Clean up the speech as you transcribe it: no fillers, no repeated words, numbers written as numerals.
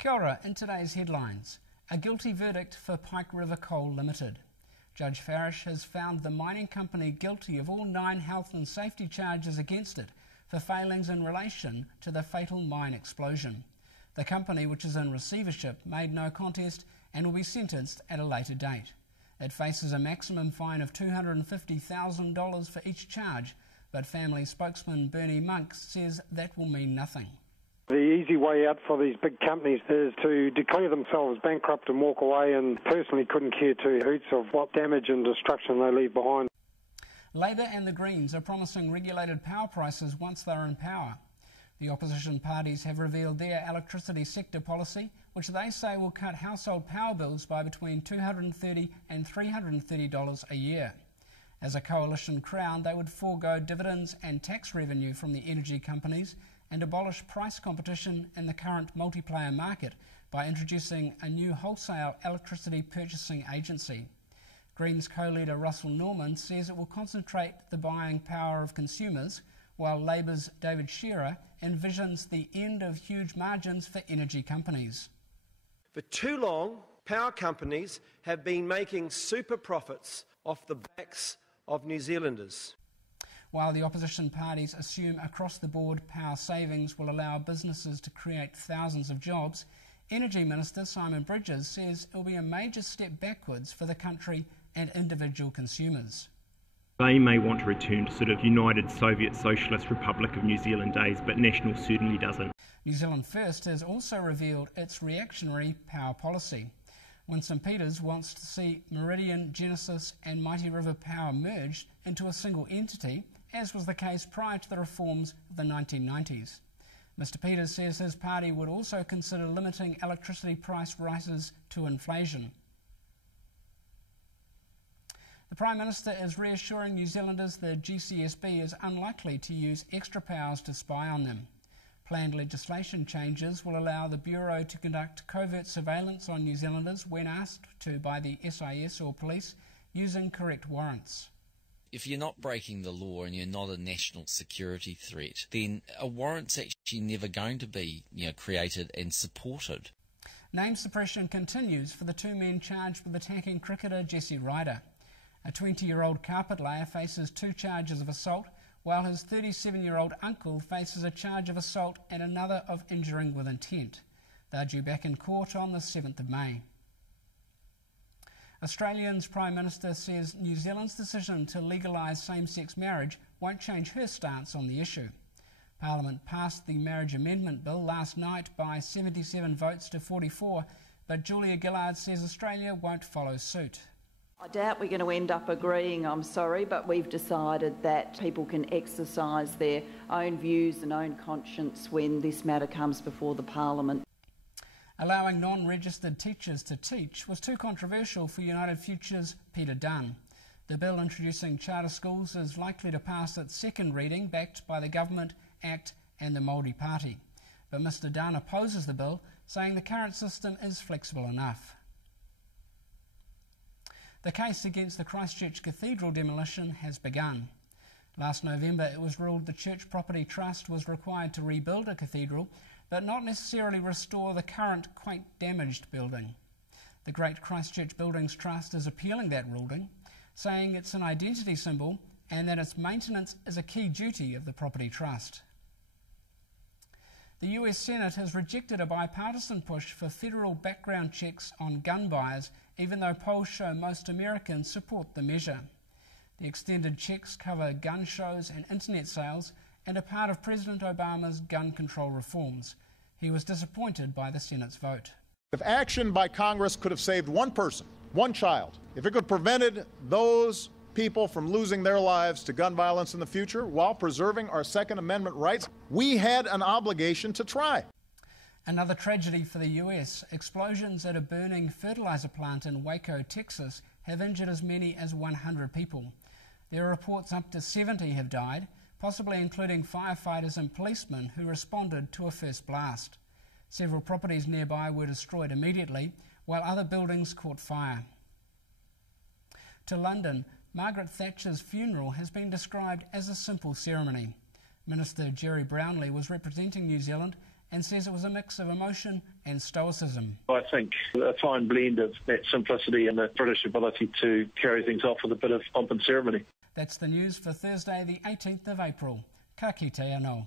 Kia ora, in today's headlines, a guilty verdict for Pike River Coal Ltd. Judge Farish has found the mining company guilty of all 9 health and safety charges against it for failings in relation to the fatal mine explosion. The company, which is in receivership, made no contest and will be sentenced at a later date. It faces a maximum fine of $250,000 for each charge, but family spokesman Bernie Monk says that will mean nothing. The easy way out for these big companies is to declare themselves bankrupt and walk away, and personally couldn't care two hoots of what damage and destruction they leave behind. Labor and the Greens are promising regulated power prices once they're in power. The opposition parties have revealed their electricity sector policy, which they say will cut household power bills by between $230 and $330 a year. As a coalition crown, they would forego dividends and tax revenue from the energy companies and abolish price competition in the current multiplayer market by introducing a new wholesale electricity purchasing agency. Greens co-leader Russell Norman says it will concentrate the buying power of consumers, while Labour's David Shearer envisions the end of huge margins for energy companies. For too long, power companies have been making super profits off the backs of New Zealanders. While the opposition parties assume across-the-board power savings will allow businesses to create thousands of jobs, Energy Minister Simon Bridges says it will be a major step backwards for the country and individual consumers. They may want to return to sort of United Soviet Socialist Republic of New Zealand days, but National certainly doesn't. New Zealand First has also revealed its reactionary power policy. Winston Peters wants to see Meridian, Genesis and Mighty River Power merged into a single entity, as was the case prior to the reforms of the 1990s. Mr Peters says his party would also consider limiting electricity price rises to inflation. The Prime Minister is reassuring New Zealanders the GCSB is unlikely to use extra powers to spy on them. Planned legislation changes will allow the Bureau to conduct covert surveillance on New Zealanders when asked to by the SIS or police using correct warrants. If you're not breaking the law and you're not a national security threat, then a warrant's actually never going to be created and supported. Name suppression continues for the 2 men charged with attacking cricketer Jesse Ryder. A 20-year-old carpet layer faces 2 charges of assault, while his 37-year-old uncle faces a charge of assault and another of injuring with intent. They're due back in court on the 7th of May. Australia's Prime Minister says New Zealand's decision to legalise same-sex marriage won't change her stance on the issue. Parliament passed the Marriage Amendment Bill last night by 77 votes to 44, but Julia Gillard says Australia won't follow suit. I doubt we're going to end up agreeing, I'm sorry, but we've decided that people can exercise their own views and own conscience when this matter comes before the Parliament. Allowing non-registered teachers to teach was too controversial for United Future's Peter Dunn. The bill introducing charter schools is likely to pass its second reading, backed by the Government, ACT and the Māori Party. But Mr Dunn opposes the bill, saying the current system is flexible enough. The case against the Christchurch Cathedral demolition has begun. Last November it was ruled the Church Property Trust was required to rebuild a cathedral, but not necessarily restore the current, quite damaged building. The Great Christchurch Buildings Trust is appealing that ruling, saying it's an identity symbol and that its maintenance is a key duty of the Property Trust. The US Senate has rejected a bipartisan push for federal background checks on gun buyers, even though polls show most Americans support the measure. The extended checks cover gun shows and internet sales and are part of President Obama's gun control reforms. He was disappointed by the Senate's vote. If action by Congress could have saved one person, one child, if it could have prevented those people from losing their lives to gun violence in the future while preserving our Second Amendment rights, we had an obligation to try. Another tragedy for the US. Explosions at a burning fertiliser plant in Waco, Texas have injured as many as 100 people. There are reports up to 70 have died, possibly including firefighters and policemen who responded to a first blast. Several properties nearby were destroyed immediately, while other buildings caught fire. To London, Margaret Thatcher's funeral has been described as a simple ceremony. Minister Jerry Brownlee was representing New Zealand and says it was a mix of emotion and stoicism. I think a fine blend of that simplicity and the British ability to carry things off with a bit of pomp and ceremony. That's the news for Thursday the 18th of April. Ka kite anō.